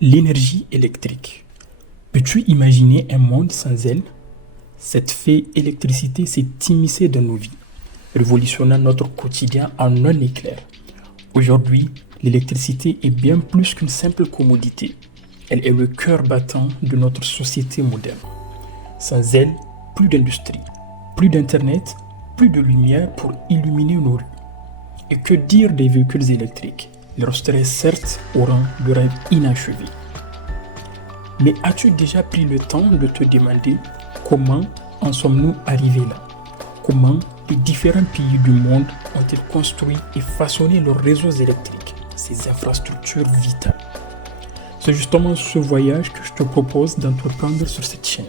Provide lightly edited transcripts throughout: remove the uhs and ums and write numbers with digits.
L'énergie électrique. Peux-tu imaginer un monde sans elle? Cette fée électricité s'est immiscée dans nos vies, révolutionnant notre quotidien en un éclair. Aujourd'hui, l'électricité est bien plus qu'une simple commodité. Elle est le cœur battant de notre société moderne. Sans elle, plus d'industrie, plus d'internet, plus de lumière pour illuminer nos rues. Et que dire des véhicules électriques? Ils resteraient certes au rang de rêve inachevé. Mais as-tu déjà pris le temps de te demander comment en sommes-nous arrivés là? Comment les différents pays du monde ont-ils construit et façonné leurs réseaux électriques, ces infrastructures vitales? C'est justement ce voyage que je te propose d'entreprendre sur cette chaîne.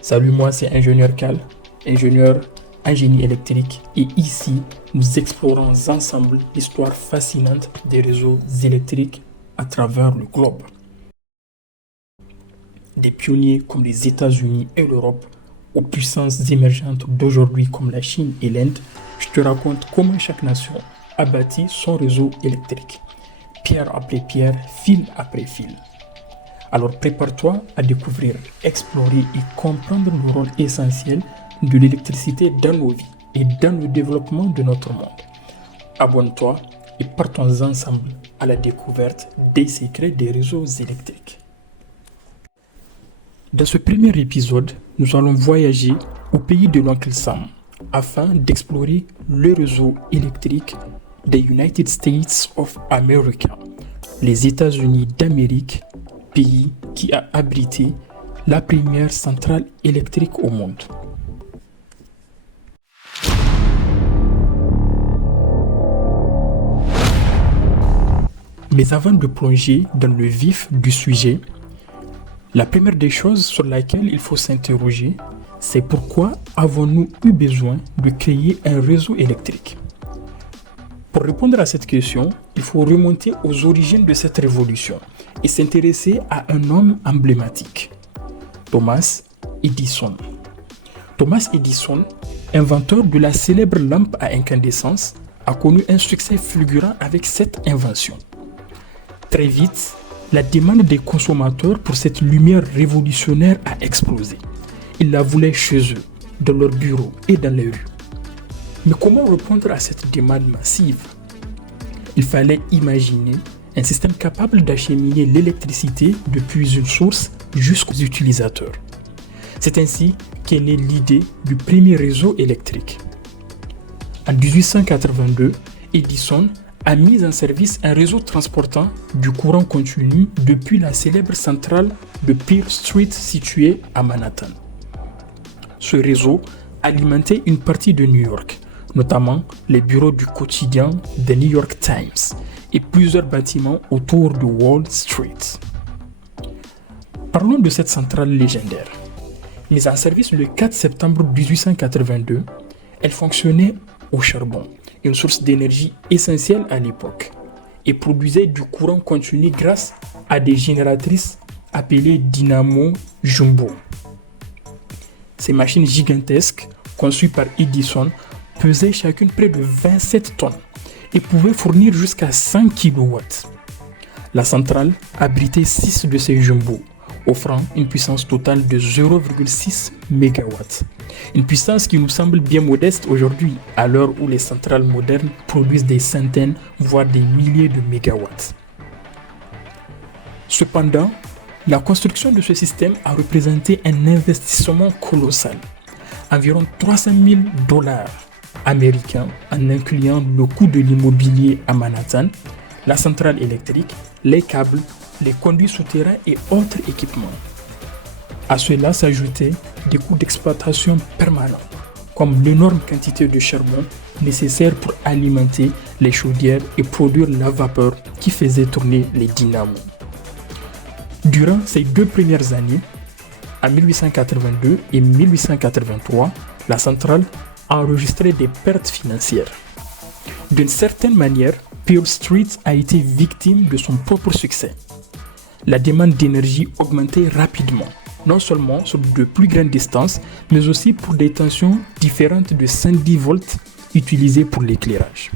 Salut, moi c'est Ingénieur Cal, ingénieur en génie électrique, et ici nous explorons ensemble l'histoire fascinante des réseaux électriques à travers le globe. Des pionniers comme les États-Unis et l'Europe aux puissances émergentes d'aujourd'hui comme la Chine et l'Inde, je te raconte comment chaque nation a bâti son réseau électrique, pierre après pierre, fil après fil. Alors prépare-toi à découvrir, explorer et comprendre le rôle essentiel de l'électricité dans nos vies et dans le développement de notre monde. Abonne-toi et partons ensemble à la découverte des secrets des réseaux électriques. Dans ce premier épisode, nous allons voyager au pays de l'Oncle Sam afin d'explorer le réseau électrique des United States of America, les États-Unis d'Amérique, pays qui a abrité la première centrale électrique au monde. Mais avant de plonger dans le vif du sujet, la première des choses sur laquelle il faut s'interroger, c'est pourquoi avons-nous eu besoin de créer un réseau électrique? Pour répondre à cette question, il faut remonter aux origines de cette révolution et s'intéresser à un homme emblématique, Thomas Edison. Thomas Edison, inventeur de la célèbre lampe à incandescence, a connu un succès fulgurant avec cette invention. Très vite, la demande des consommateurs pour cette lumière révolutionnaire a explosé. Ils la voulaient chez eux, dans leurs bureaux et dans les rues. Mais comment répondre à cette demande massive? Il fallait imaginer un système capable d'acheminer l'électricité depuis une source jusqu'aux utilisateurs. C'est ainsi qu'est née l'idée du premier réseau électrique. En 1882, Edison a mis en service un réseau transportant du courant continu depuis la célèbre centrale de Pearl Street située à Manhattan. Ce réseau alimentait une partie de New York, notamment les bureaux du quotidien The New York Times et plusieurs bâtiments autour de Wall Street. Parlons de cette centrale légendaire. Mise en service le 4 septembre 1882, elle fonctionnait au charbon, une source d'énergie essentielle à l'époque, et produisait du courant continu grâce à des génératrices appelées dynamo jumbo. Ces machines gigantesques, conçues par Edison, pesaient chacune près de 27 tonnes et pouvaient fournir jusqu'à 100 kW. La centrale abritait 6 de ces jumbos, offrant une puissance totale de 0,6 MW. Une puissance qui nous semble bien modeste aujourd'hui, à l'heure où les centrales modernes produisent des centaines, voire des milliers de mégawatts. Cependant, la construction de ce système a représenté un investissement colossal, environ 300 000 $ américains en incluant le coût de l'immobilier à Manhattan, la centrale électrique, les câbles, les conduits souterrains et autres équipements. À cela s'ajoutaient des coûts d'exploitation permanents, comme l'énorme quantité de charbon nécessaire pour alimenter les chaudières et produire la vapeur qui faisait tourner les dynamos. Durant ces 2 premières années, en 1882 et 1883, la centrale a enregistré des pertes financières. D'une certaine manière, Pearl Street a été victime de son propre succès. La demande d'énergie augmentait rapidement, non seulement sur de plus grandes distances, mais aussi pour des tensions différentes de 110 volts utilisées pour l'éclairage.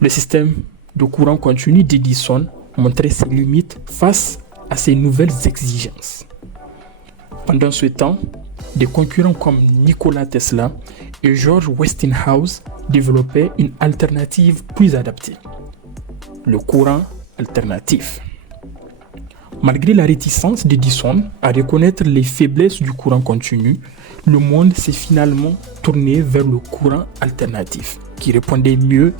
Le système de courant continu d'Edison montrer ses limites face à ces nouvelles exigences. Pendant ce temps, des concurrents comme Nikola Tesla et George Westinghouse développaient une alternative plus adaptée, le courant alternatif. Malgré la réticence d'Edison à reconnaître les faiblesses du courant continu, le monde s'est finalement tourné vers le courant alternatif, qui répondait mieux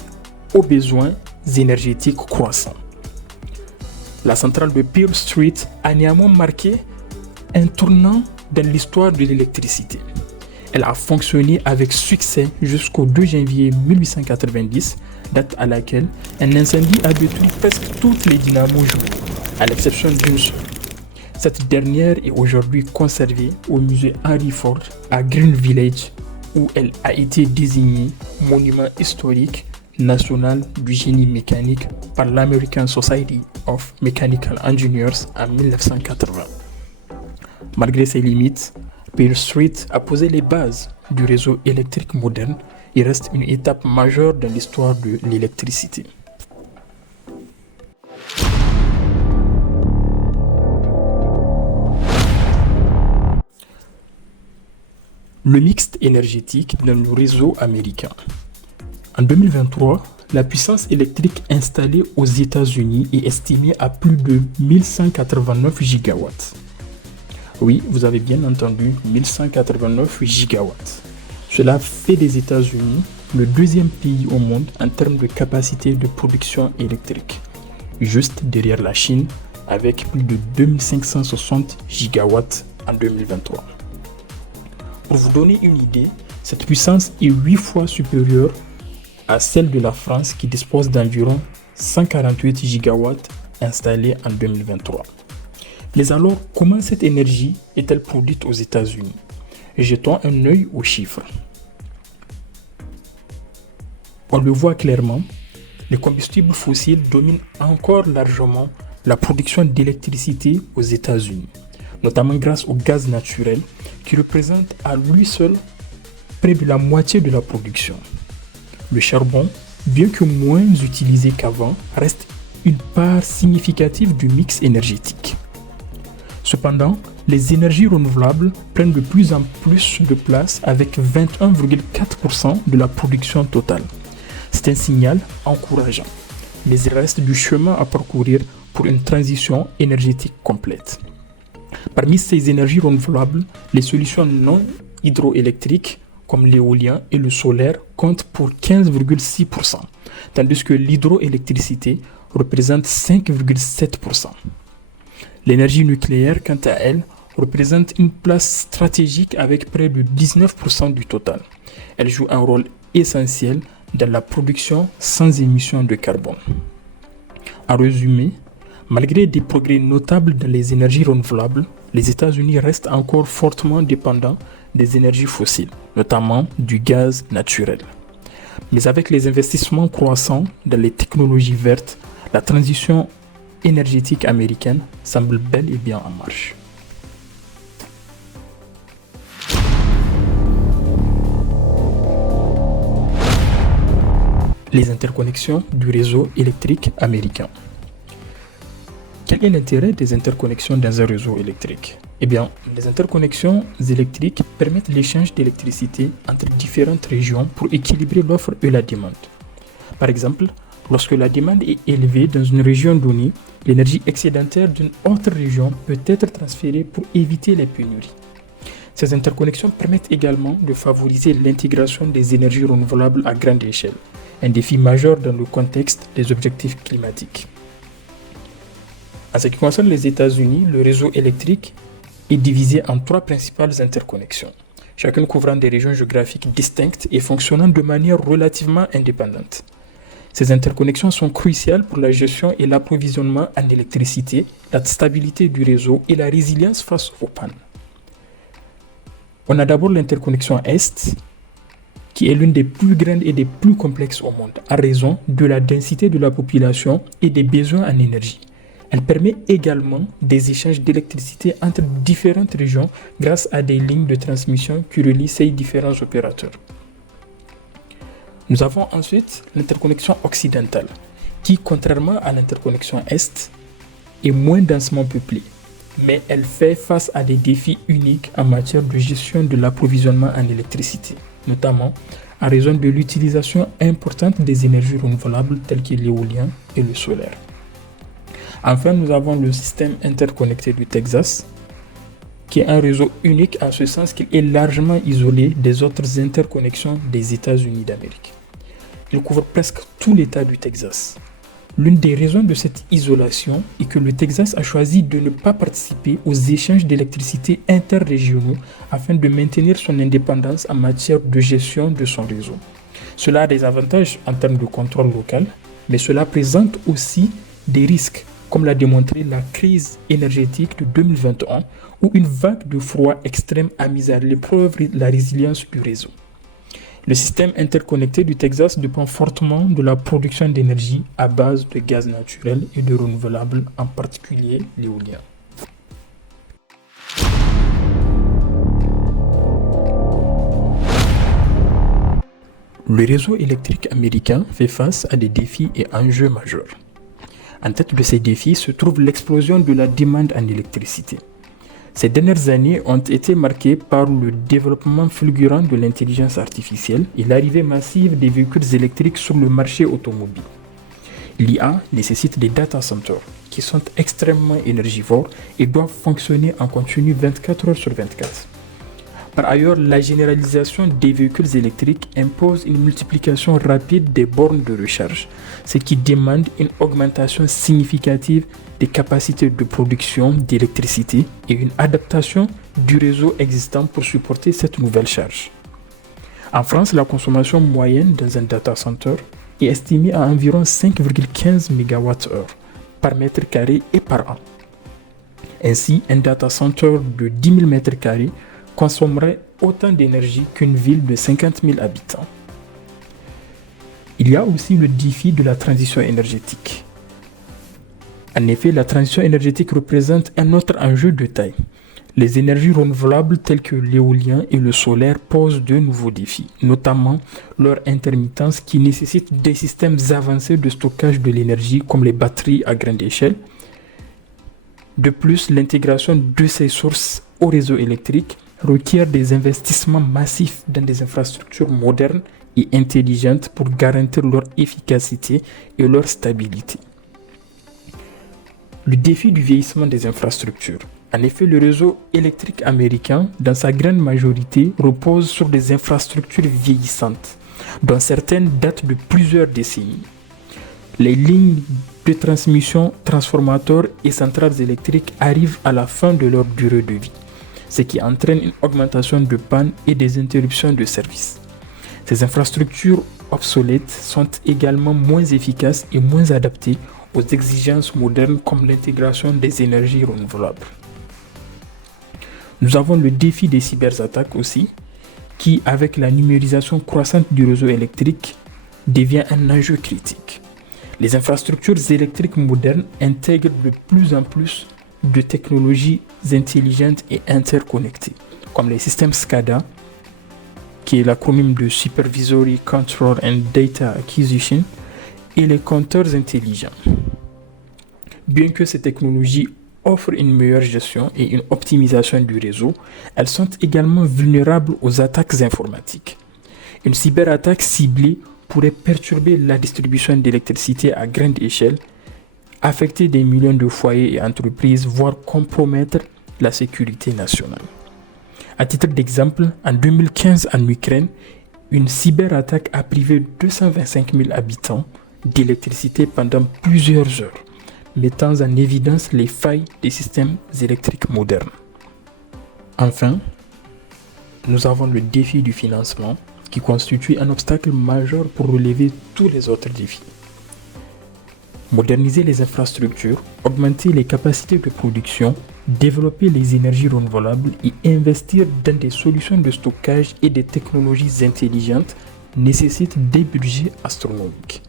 aux besoins énergétiques croissants. La centrale de Pearl Street a néanmoins marqué un tournant dans l'histoire de l'électricité. Elle a fonctionné avec succès jusqu'au 2 janvier 1890, date à laquelle un incendie a détruit presque toutes les dynamos jouées, à l'exception d'une seule. Cette dernière est aujourd'hui conservée au musée Henry Ford à Green Village, où elle a été désignée monument historique national du génie mécanique par l'American Society of Mechanical Engineers en 1980. Malgré ses limites, Pearl Street a posé les bases du réseau électrique moderne et reste une étape majeure dans l'histoire de l'électricité. Le mix énergétique dans le réseau américain. En 2023, la puissance électrique installée aux États-Unis est estimée à plus de 1189 gigawatts. Oui, vous avez bien entendu, 1189 gigawatts. Cela fait des États-Unis le deuxième pays au monde en termes de capacité de production électrique, juste derrière la Chine avec plus de 2560 gigawatts en 2023. Pour vous donner une idée, cette puissance est 8 fois supérieure à celle de la France qui dispose d'environ 148 gigawatts installés en 2023. Mais alors, comment cette énergie est-elle produite aux États-Unis? Jetons un œil aux chiffres. On le voit clairement, les combustibles fossiles dominent encore largement la production d'électricité aux États-Unis, notamment grâce au gaz naturel qui représente à lui seul près de la moitié de la production. Le charbon, bien que moins utilisé qu'avant, reste une part significative du mix énergétique. Cependant, les énergies renouvelables prennent de plus en plus de place avec 21,4% de la production totale. C'est un signal encourageant, mais il reste du chemin à parcourir pour une transition énergétique complète. Parmi ces énergies renouvelables, les solutions non hydroélectriques comme l'éolien et le solaire comptent pour 15,6%, tandis que l'hydroélectricité représente 5,7%. L'énergie nucléaire, quant à elle, représente une place stratégique avec près de 19% du total. Elle joue un rôle essentiel dans la production sans émission de carbone. En résumé, malgré des progrès notables dans les énergies renouvelables, les États-Unis restent encore fortement dépendants des énergies fossiles, notamment du gaz naturel. Mais avec les investissements croissants dans les technologies vertes, la transition énergétique américaine semble bel et bien en marche. Les interconnexions du réseau électrique américain. Quel est l'intérêt des interconnexions dans un réseau électrique? Eh bien, les interconnexions électriques permettent l'échange d'électricité entre différentes régions pour équilibrer l'offre et la demande. Par exemple, lorsque la demande est élevée dans une région donnée, l'énergie excédentaire d'une autre région peut être transférée pour éviter les pénuries. Ces interconnexions permettent également de favoriser l'intégration des énergies renouvelables à grande échelle, un défi majeur dans le contexte des objectifs climatiques. En ce qui concerne les États-Unis, le réseau électrique est divisé en 3 principales interconnexions, chacune couvrant des régions géographiques distinctes et fonctionnant de manière relativement indépendante. Ces interconnexions sont cruciales pour la gestion et l'approvisionnement en électricité, la stabilité du réseau et la résilience face aux pannes. On a d'abord l'interconnexion Est, qui est l'une des plus grandes et des plus complexes au monde, à raison de la densité de la population et des besoins en énergie. Elle permet également des échanges d'électricité entre différentes régions grâce à des lignes de transmission qui relient ces différents opérateurs. Nous avons ensuite l'interconnexion occidentale, qui, contrairement à l'interconnexion Est, est moins densément peuplée, mais elle fait face à des défis uniques en matière de gestion de l'approvisionnement en électricité, notamment en raison de l'utilisation importante des énergies renouvelables telles que l'éolien et le solaire. Enfin, nous avons le système interconnecté du Texas, qui est un réseau unique en ce sens qu'il est largement isolé des autres interconnexions des États-Unis d'Amérique. Il couvre presque tout l'État du Texas. L'une des raisons de cette isolation est que le Texas a choisi de ne pas participer aux échanges d'électricité interrégionaux afin de maintenir son indépendance en matière de gestion de son réseau. Cela a des avantages en termes de contrôle local, mais cela présente aussi des risques, comme l'a démontré la crise énergétique de 2021, où une vague de froid extrême a mis à l'épreuve la résilience du réseau. Le système interconnecté du Texas dépend fortement de la production d'énergie à base de gaz naturel et de renouvelables, en particulier l'éolien. Le réseau électrique américain fait face à des défis et enjeux majeurs. En tête de ces défis se trouve l'explosion de la demande en électricité. Ces dernières années ont été marquées par le développement fulgurant de l'intelligence artificielle et l'arrivée massive des véhicules électriques sur le marché automobile. L'IA nécessite des data centers qui sont extrêmement énergivores et doivent fonctionner en continu 24 heures sur 24. Par ailleurs, la généralisation des véhicules électriques impose une multiplication rapide des bornes de recharge, ce qui demande une augmentation significative des capacités de production d'électricité et une adaptation du réseau existant pour supporter cette nouvelle charge. En France, la consommation moyenne dans un data center est estimée à environ 5,15 MWh par mètre carré et par an. Ainsi, un data center de 10 000 m² consommerait autant d'énergie qu'une ville de 50 000 habitants. Il y a aussi le défi de la transition énergétique. En effet, la transition énergétique représente un autre enjeu de taille. Les énergies renouvelables telles que l'éolien et le solaire posent de nouveaux défis, notamment leur intermittence qui nécessite des systèmes avancés de stockage de l'énergie comme les batteries à grande échelle. De plus, l'intégration de ces sources au réseau électrique requiert des investissements massifs dans des infrastructures modernes et intelligentes pour garantir leur efficacité et leur stabilité. Le défi du vieillissement des infrastructures. En effet, le réseau électrique américain, dans sa grande majorité, repose sur des infrastructures vieillissantes, dont certaines datent de plusieurs décennies. Les lignes de transmission, transformateurs et centrales électriques arrivent à la fin de leur durée de vie, ce qui entraîne une augmentation de pannes et des interruptions de service. Ces infrastructures obsolètes sont également moins efficaces et moins adaptées aux exigences modernes comme l'intégration des énergies renouvelables. Nous avons le défi des cyberattaques aussi, qui, avec la numérisation croissante du réseau électrique, devient un enjeu critique. Les infrastructures électriques modernes intègrent de plus en plus de technologies intelligentes et interconnectées, comme les systèmes SCADA, qui est l'acronyme de Supervisory Control and Data Acquisition, et les compteurs intelligents. Bien que ces technologies offrent une meilleure gestion et une optimisation du réseau, elles sont également vulnérables aux attaques informatiques. Une cyberattaque ciblée pourrait perturber la distribution d'électricité à grande échelle, affecter des millions de foyers et entreprises, voire compromettre la sécurité nationale. À titre d'exemple, en 2015 en Ukraine, une cyberattaque a privé 225 000 habitants d'électricité pendant plusieurs heures, mettant en évidence les failles des systèmes électriques modernes. Enfin, nous avons le défi du financement qui constitue un obstacle majeur pour relever tous les autres défis. Moderniser les infrastructures, augmenter les capacités de production, développer les énergies renouvelables et investir dans des solutions de stockage et des technologies intelligentes nécessitent des budgets astronomiques.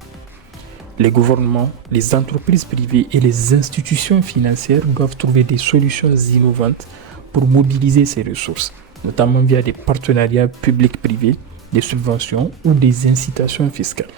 Les gouvernements, les entreprises privées et les institutions financières doivent trouver des solutions innovantes pour mobiliser ces ressources, notamment via des partenariats publics-privés, des subventions ou des incitations fiscales.